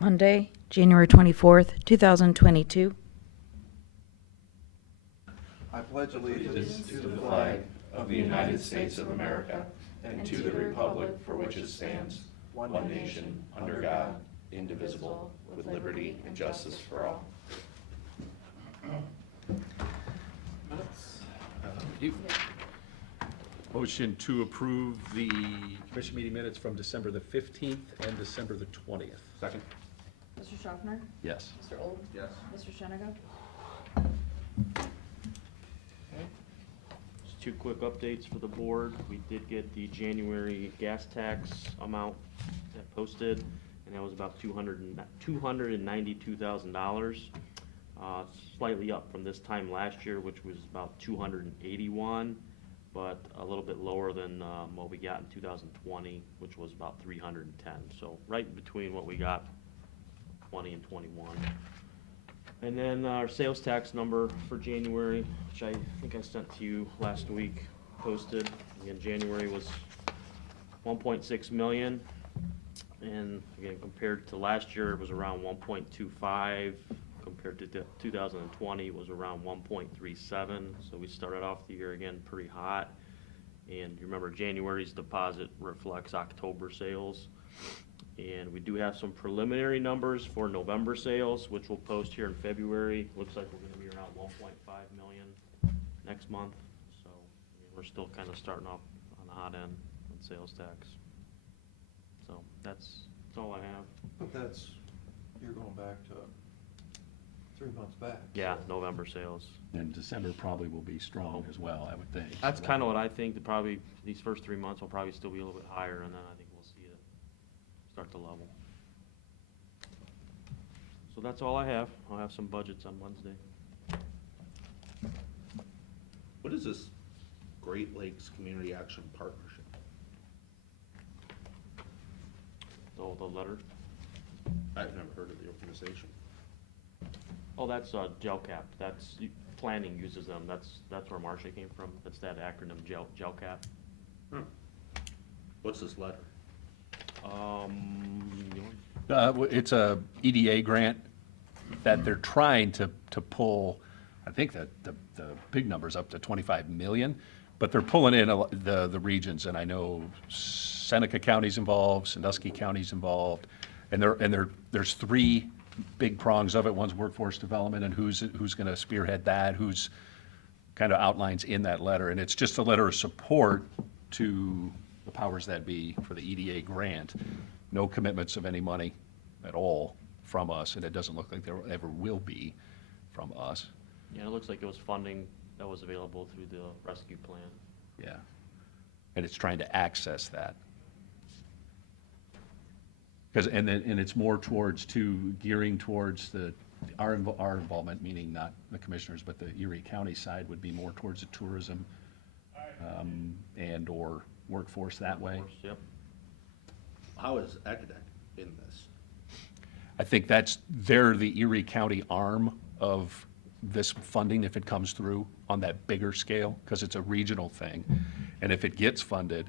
Monday, January 24th, 2022. I pledge allegiance to the flag of the United States of America and to the republic for which it stands, one nation, under God, indivisible, with liberty and justice for all. Motion to approve the commission meeting minutes from December the 15th and December the 20th. Second? Mr. Schaffner? Yes. Mr. Old? Yes. Mr. Sheniga? Just two quick updates for the board. We did get the January gas tax amount that posted, and that was about $292,000. Slightly up from this time last year, which was about 281, but a little bit lower than what we got in 2020, which was about 310. So right between what we got 20 and 21. And then our sales tax number for January, which I think I sent to you last week, posted. Again, January was 1.6 million. And again, compared to last year, it was around 1.25. Compared to 2020, it was around 1.37. So we started off the year again pretty hot. And you remember January's deposit reflects October sales. And we do have some preliminary numbers for November sales, which we'll post here in February. Looks like we're gonna be around 1.5 million next month. So I mean, we're still kind of starting off on the hot end on sales tax. So that's all I have. But that's, you're going back to 3 months back. Yeah, November sales. And December probably will be strong as well, I would think. That's kind of what I think, that probably these first 3 months will probably still be a little bit higher, and then I think we'll see it start to level. So that's all I have. I'll have some budgets on Wednesday. What is this Great Lakes Community Action Partnership? Oh, the letter? I've never heard of the organization. Oh, that's gel cap. That's, planning uses them. That's where Marcia came from. That's that acronym, gel cap. What's this letter? It's a EDA grant that they're trying to pull. I think that the big number's up to 25 million, but they're pulling in the regions, and I know Seneca County's involved, Sandusky County's involved, and there's three big prongs of it. One's workforce development, and who's going to spearhead that, who's kind of outlines in that letter, and it's just a letter of support to the powers that be for the EDA grant. No commitments of any money at all from us, and it doesn't look like there ever will be from us. Yeah, it looks like it was funding that was available through the rescue plan. Yeah, and it's trying to access that. And it's more gearing towards our involvement, meaning not the commissioners, but the Erie County side would be more towards the tourism and or workforce that way. Yep. How is Ecadec in this? I think they're the Erie County arm of this funding if it comes through on that bigger scale, because it's a regional thing. And if it gets funded,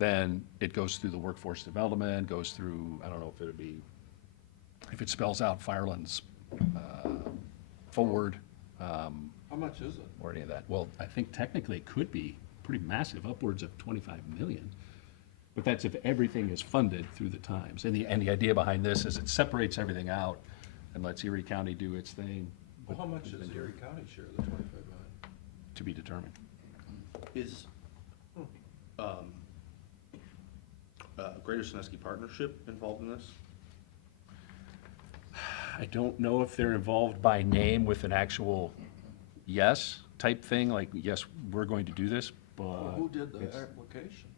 then it goes through the workforce development, goes through, I don't know if it spells out Firelands forward. How much is it? Or any of that. Well, I think technically it could be pretty massive, upwards of 25 million. But that's if everything is funded through the times. And the idea behind this is it separates everything out and lets Erie County do its thing. Well, how much is Erie County share of the 25 million? To be determined. Is Greater Sandusky Partnership involved in this? I don't know if they're involved by name with an actual yes type thing, like, yes, we're going to do this, but. Well, who did the it's- application?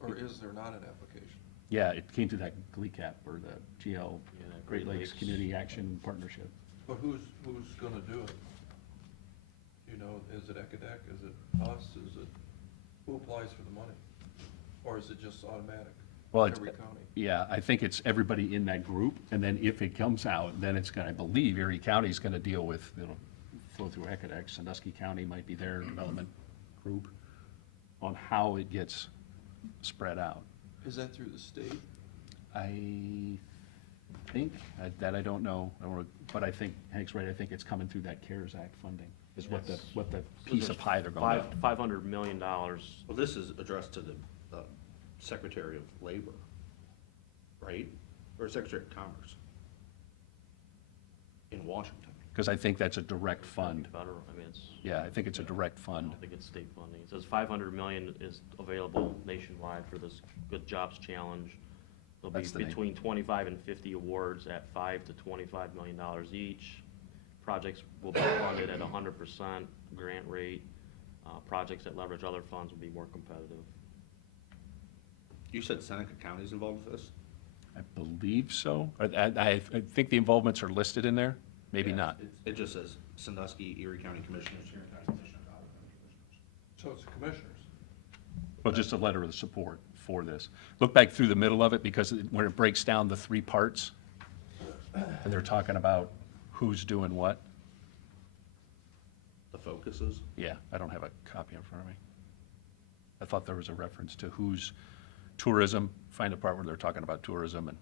Or is there not an application? Yeah, it came to that GLECAP or the GL, Yeah, that Great Lakes Community Action Partnership. But who's gonna do it? You know, is it Ecadec, is it us, who applies for the money? Or is it just automatic? Well, Every county? yeah, I think it's everybody in that group, and then if it comes out, then it's gonna, I believe Erie County's gonna deal with, it'll flow through Ecadec. Sandusky County might be their development group on how it gets spread out. Is that through the state? I That I don't know, but I think, Hank's right, I think it's coming through that CARES Act funding, is what the piece of pie they're going to. $500 million. Well, this is addressed to the Secretary of Labor, right? Or Secretary of Commerce in Washington. Because I think that's a direct fund. Better, I mean, it's, Yeah, I think it's a direct I fund. don't think it's state funding. It says 500 million is available nationwide for this Good Jobs Challenge. There'll be That's the name. between 25 and 50 awards at $5 to $25 million each. Projects will be funded at 100% grant rate. Projects that leverage other funds will be more competitive. You said Seneca County's involved with this? I believe so. I think the involvements are listed in there, maybe Yeah, not. It just says Sandusky, Erie County Commissioners, Erie County Commissioner, Ottawa County Commissioners. So it's the commissioners. Well, just a letter of support for this. Look back through the middle of it, because when it breaks down the three parts, and they're talking about who's doing what. The focus is? Yeah, I don't have a copy in front of me. I thought there was a reference to who's tourism, find a part where they're talking about tourism and.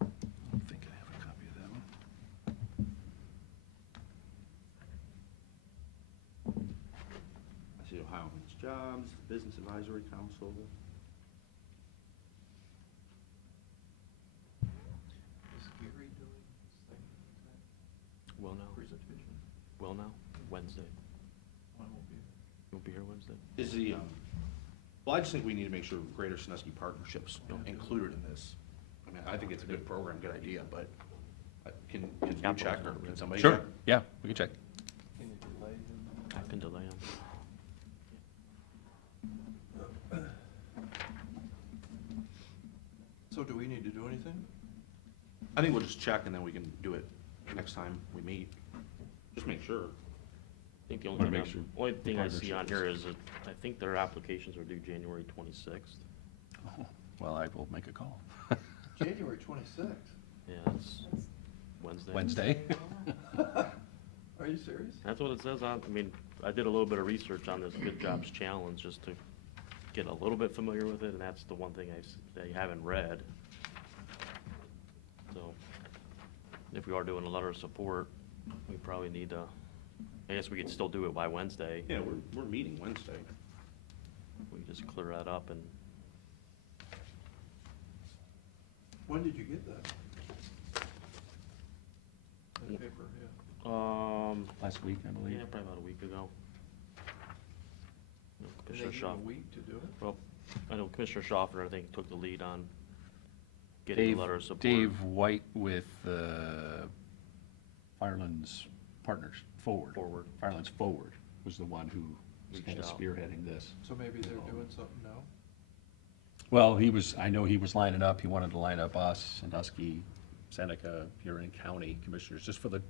I don't think I have a copy of that one. I see Ohio Means Jobs, Business Advisory Council. Well, now. Well, now, Wednesday. You won't be here Wednesday? Is the, well, I just think we need to make sure Greater Sandusky Partnerships included in this. I mean, I think it's a good program, good idea, but can you check, or can somebody check? Sure, yeah, we can check. I can delay them. So do we need to do anything? I think we'll just check, and then we can do it next time we meet. Just make sure. I think the Wanna only make thing, sure only thing I see on partnerships. here is that I think their applications are due January 26th. Oh, well, I will make a call. January 26th. Yeah, it's Wednesday. Wednesday? Are you serious? That's what it says on, I mean, I did a little bit of research on this Good Jobs Challenge just to get a little bit familiar with it, and that's the one thing that you haven't read. So, if we are doing a letter of support, we probably need to, I guess we could still do it by Wednesday. Yeah, we're meeting Wednesday. We can just clear that up and, When did you get that? The paper, yeah. Last week, I believe. yeah, probably about a week ago. Did they Commissioner give you a Schaff, week to do it? well, I know Commissioner Schaffner, I think, took the lead on getting the letter of support. Dave White with Firelands Partners, Forward. Firelands Forward was the one who was kind of Reached out. spearheading this. So maybe they're doing something now? Well, I know he was lining up, he wanted to line up us, Sandusky, Seneca, Huron County Commissioners, just for the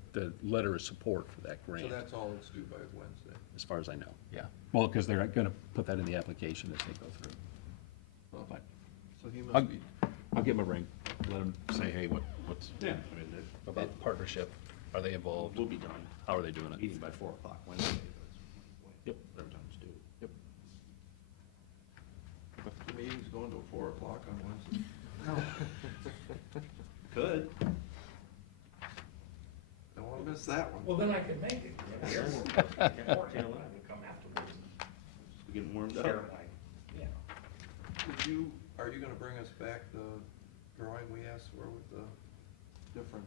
letter of support for that So grant, that's all it's due by Wednesday? as far as I know, yeah. Well, because they're gonna put that in the application as they go through. Oh, But So he I'll, must be, I'll give him a ring, let him say, hey, what's Yeah, I mean, about the partnership? Are they involved? we'll be done. How are they doing it? Meeting by 4 o'clock Wednesday. Yep. Whatever time it's due. Yep. the meeting's going till 4 o'clock on Wednesday? Could. Don't wanna miss that one. Well, then I can make it. Yeah, I can come afterwards. We're getting warmed Share up. my, yeah. Are you gonna bring us back the drawing we asked for with the different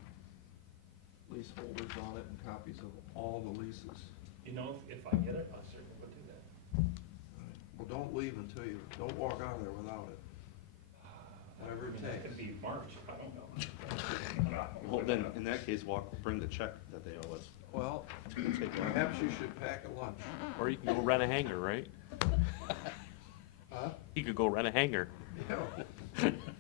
leaseholders on it and copies of all the leases? You know, if I get it, I certainly would do that. Well, don't leave until don't walk out of there without it. Whatever it I mean, that could takes. be March, I don't know. Well, then, in that case, bring the check that they owe us. Well, Take that. perhaps you should pack a lunch. Or you can go rent a hangar, right? Huh? You could go rent a hangar. Yeah.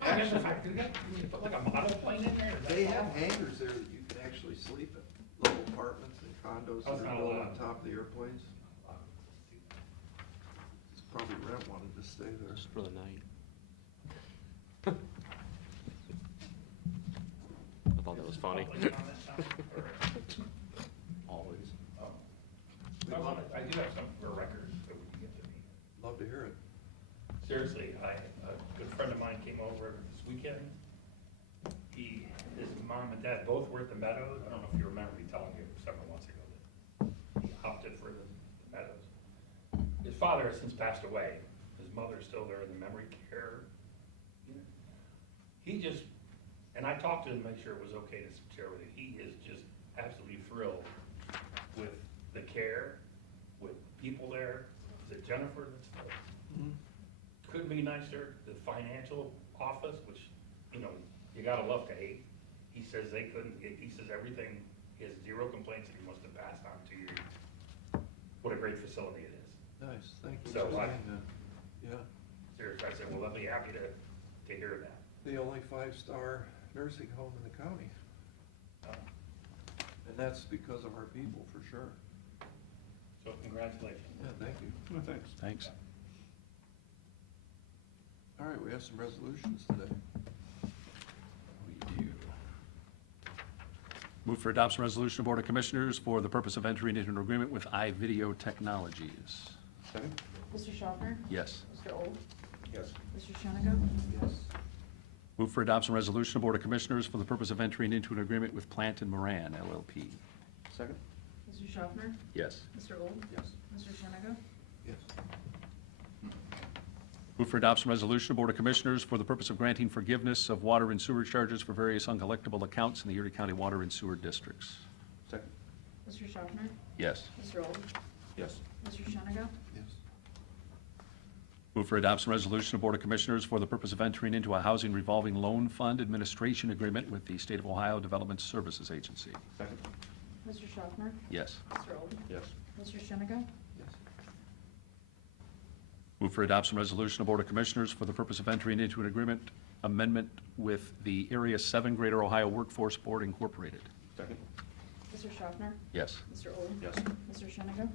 I guess if I do that, can you put like a model plane in there? Is that They have all? hangars there that you can actually sleep in, little apartments and condos that are built on top of the airplanes. Probably rent one and just stay there. Just for the night. I thought that was funny. Public comment, or- Always. We I do have something for a record that we can get to me. Love to hear it. Seriously, a good friend of mine came over this weekend. His mom and dad both were at the Meadows. I don't know if you remember me telling you several months ago that he opted for the Meadows. His father has since passed away. His mother's still there in the memory care. He just, and I talked to him to make sure it was okay to share with you. He is just absolutely thrilled with the care, with people there. Is it Jennifer that's there? Couldn't be nicer. The financial office, which, you know, you gotta love to hate. He says they couldn't, he says everything, he has zero complaints that he wants to pass on to you. What a great facility it is. Nice, thank you So for I- saying that. Yeah, Seriously, I said, well, I'll be happy to hear that. the only 5-star nursing home in the county, and that's because of our people, for sure. So congratulations. Yeah, thank you. Well, thanks. Thanks. All right, we have some resolutions today. We do. Move for adoption resolution of Board of Commissioners for the purpose of entering into an agreement with iVideo Technologies. Second? Mr. Schaffner? Yes. Mr. Old? Yes. Mr. Shenigo? Yes. Move for adoption resolution of Board of Commissioners for the purpose of entering into an agreement with Plant and Moran LLP. Second? Mr. Schaffner? Yes. Mr. Old? Yes. Mr. Shenigo? Yes. Move for adoption resolution of Board of Commissioners for the purpose of granting forgiveness of water and sewer charges for various uncollectible accounts in the Erie County Water and Sewer Districts. Second? Mr. Schaffner? Yes. Mr. Old? Yes. Mr. Shenigo? Yes. Move for adoption resolution of Board of Commissioners for the purpose of entering into a housing revolving loan fund administration agreement with the State of Ohio Development Services Agency. Second? Mr. Schaffner? Yes. Mr. Old? Yes. Mr. Shenigo? Yes. Move for adoption resolution of Board of Commissioners for the purpose of entering into an agreement amendment with the Area 7 Greater Ohio Workforce Board Incorporated. Second? Mr. Schaffner? Yes. Mr. Old? Yes. Mr. Shenigo?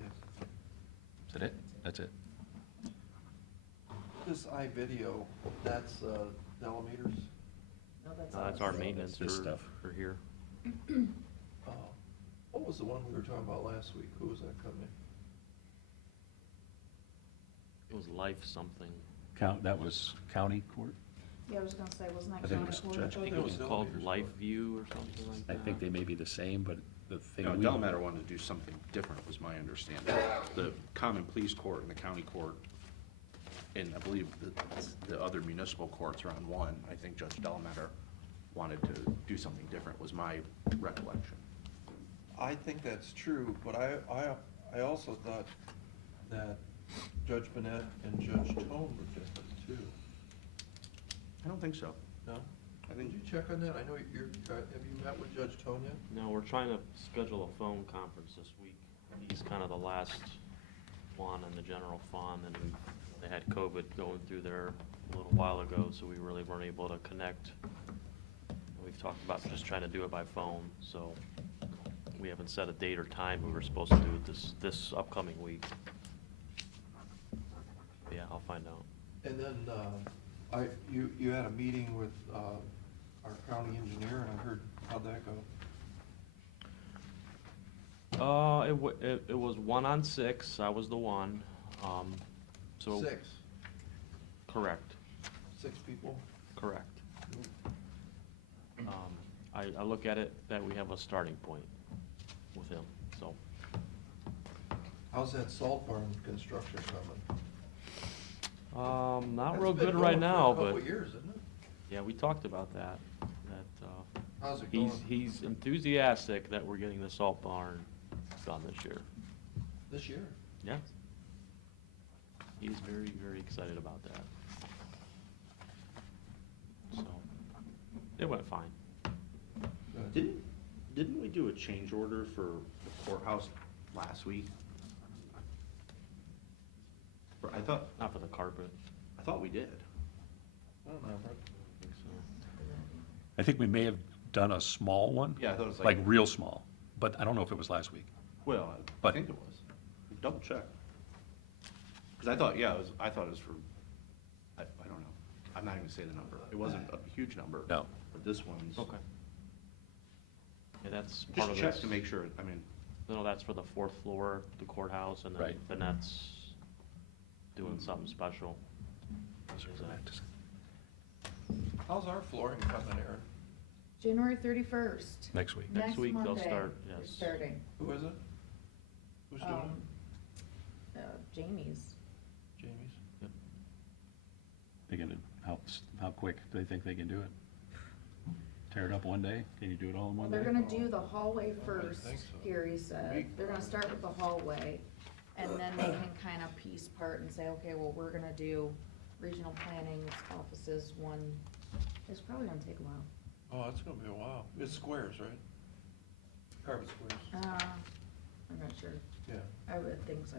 Yes. Is that it? That's it. This iVideo, that's Delameters? No, that's That's our maintenance this stuff. for here. What was the one we were talking about last week? Who was that company? It was Life something. That was county court? Yeah, I was gonna say, wasn't that I think it county was court? Judge I think that it was was called Delameters. Life View or something like I that. think they may be the same, but the thing. No, we- Delamater wanted to do something different, was my understanding. The common pleas court and the county court, and I believe the other municipal courts are on one. I think Judge Delamater wanted to do something different, was my recollection. I think that's true, but I also thought that Judge Bennett and Judge Tone were different too. I don't think so. No? I Did think, you check on that? I know have you met with Judge Tone yet? No, we're trying to schedule a phone conference this week. He's kind of the last one in the general fund, and they had COVID going through there a little while ago, so we really weren't able to connect. We've talked about just trying to do it by phone, so we haven't set a date or time. We were supposed to do it this upcoming week. Yeah, I'll find out. And then, you had a meeting with, our county engineer, and I heard, how'd that go? It was 1 on 6. I was the one. So 6 correct, people? correct. I look at it that we have a starting point with him, so. How's that salt barn construction coming? Not That's real been good going right for now, a but, couple years, isn't it? yeah, we talked about that. How's it going? He's enthusiastic that we're getting the salt barn done this year. This year? Yeah. He's very, very excited about that. So, it went fine. Good. didn't we do a change order for the courthouse last week? I thought Not for the carpet. we did. I don't remember. I think so. I think we may have done a small one. Yeah, I thought it was Like real small, but I don't know if it was last week. Well, I But- think it was. Double check. Because I thought, I thought it was for, I don't know. I'm not even gonna say the number. It wasn't a huge number. No. But this one's. Okay. Yeah, that's part Just of check this. to make sure, I mean, No, that's for the fourth floor, the courthouse, and then Right. Vanette's doing something special. How's our flooring coming, Aaron? January 31st. Next week. Next week they'll Monday, start, they're yes. starting. Who is it? Who's doing Um, Jamie's. it? Jamie's? They gonna, how quick do they think they can do it? Tear it up one day? Can you do it all in Well, one they're day? gonna do the hallway I first, think so. Gary said. Week. They're gonna start with the hallway, and then they can kind of piece part and say, okay, well, we're gonna do regional planning offices, one, it's probably gonna take a while. Oh, it's gonna be a while. It's squares, right? Carpet squares. I'm not sure. Yeah. I would think so.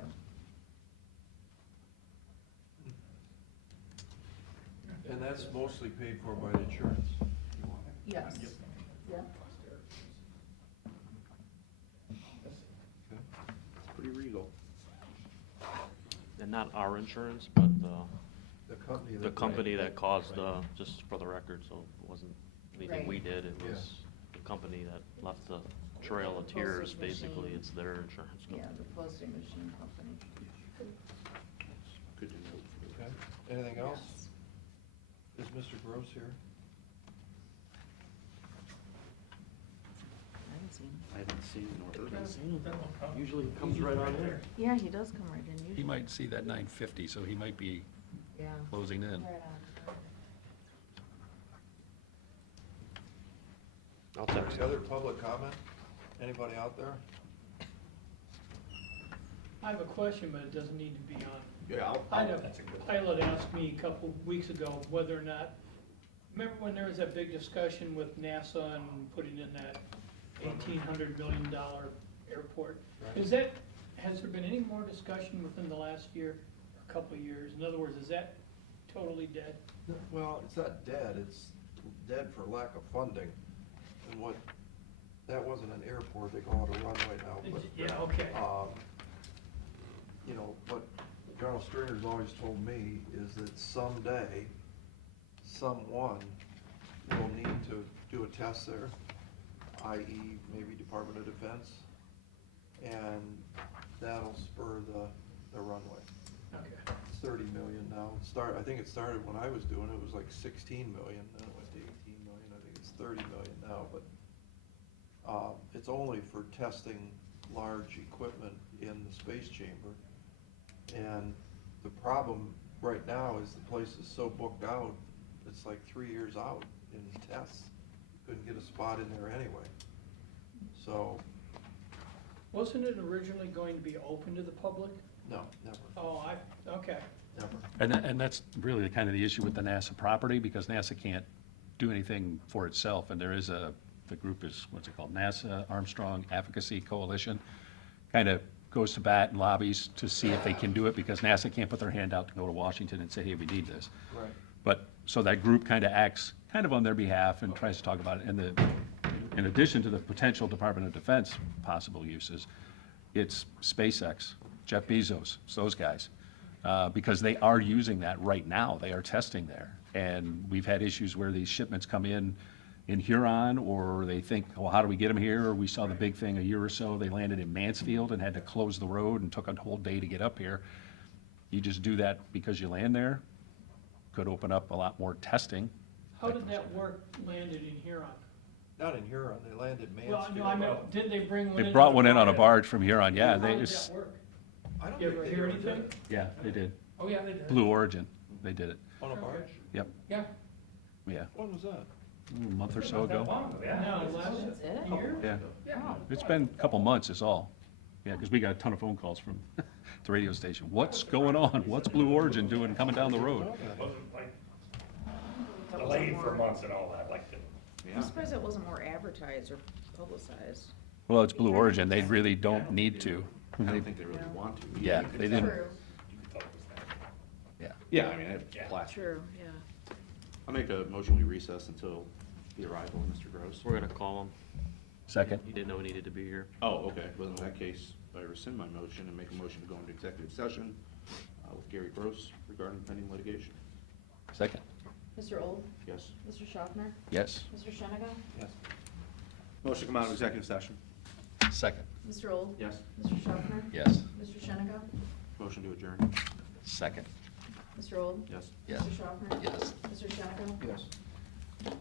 And that's mostly paid for by the insurance. Yes. Yeah. Okay. Pretty regal. And not our insurance, but The company that. the company that caused, just for the record, so it wasn't anything we Right. did, it Yeah. was the company that left the trail of The tears, postage basically, machine. it's their insurance Yeah, company. the posting machine company. Good to know. Okay. Anything else? Yes. Is Mr. Gross here? I haven't seen him. I haven't seen nor heard. Usually it comes right on in. Yeah, he does come right in usually. He might see that 9:50, so he might be Yeah. closing in. Right on. I'll text Any other public comment? Anybody out there? I have a question, but it doesn't need to be on. Yeah, I had a pilot asked me a couple weeks ago whether or not, remember when there was that big discussion with NASA and putting in that $1,800 million airport? Right. Is that, has there been any more discussion within the last year, or couple of years? In other words, is that totally dead? Well, it's not dead, it's dead for lack of funding. And what, that wasn't an airport, they call it a runway now, but, Yeah, okay. you know, what General Stringer's always told me is that someday, someone will need to do a test there, i.e. maybe Department of Defense, and that'll spur the runway. Okay. It's 30 million now. I think it started when I was doing it, it was like 16 million, then it went to 18 million, I think it's 30 million now, but it's only for testing large equipment in the space chamber. And the problem right now is the place is so booked out, it's like 3 years out in tests. Couldn't get a spot in there anyway. So, Wasn't it originally going to be open to the public? no, never, Oh, okay. never. And that's really kind of the issue with the NASA property, because NASA can't do anything for itself, and there is the group is, what's it called, NASA Armstrong Advocacy Coalition, kind of goes to bat and lobbies to see if they can do it, because NASA can't put their hand out to go to Washington and say, hey, we need this. Right. But, so that group kind of acts kind of on their behalf and tries to talk about it. And in addition to the potential Department of Defense possible uses, it's SpaceX, Jeff Bezos, it's those guys. Because they are using that right now. They are testing there. And we've had issues where these shipments come in Huron, or they think, well, how do we get them here? Or we saw the big thing a year or so, they landed in Mansfield and had to close the road and took a whole day to get up here. You just do that because you land there, could open up a lot more testing. How did that work landed in Huron? Not in Huron, they landed Well, Mansfield. no, I mean, did they bring one in? They brought one in on a barge? barge from Huron, yeah, How they, did it's, that work? I don't You think ever they hear ever did anything? it. yeah, they did. Oh, yeah, they did. Blue Origin, they did it, On a barge? yep, Yeah. yeah, When was that? a month or so ago. No, last That's it? year? Yeah, Oh. it's been a couple months is all. Yeah, because we got a ton of phone calls from the radio station. What's going on? What's Blue Origin doing coming down the road? Wasn't like delayed for months and all that, like the. I'm surprised it wasn't more advertised or publicized. Well, it's Blue Origin. They really don't need to. I don't think they really want to. Yeah, they didn't, True, yeah. Yeah, I mean, it's Yeah. plastic. true, yeah. I'll make a motion, we recess until the arrival of Mr. Gross. We're gonna call him. Second, He didn't know he needed to be here. Oh, okay, well, in that case, I rescind my motion and make a motion to go into executive session with Gary Gross regarding pending litigation. second, Mr. Old, Yes. Mr. Schaffner, yes, Mr. Sheniga, Yes. Motion to come out of executive session. second. Mr. Old? Yes. Mr. Schaffner? Yes. Mr. Shennick? Motion to adjourn. Second. Mr. Old? Yes. Yes. Mr. Schaffner? Yes.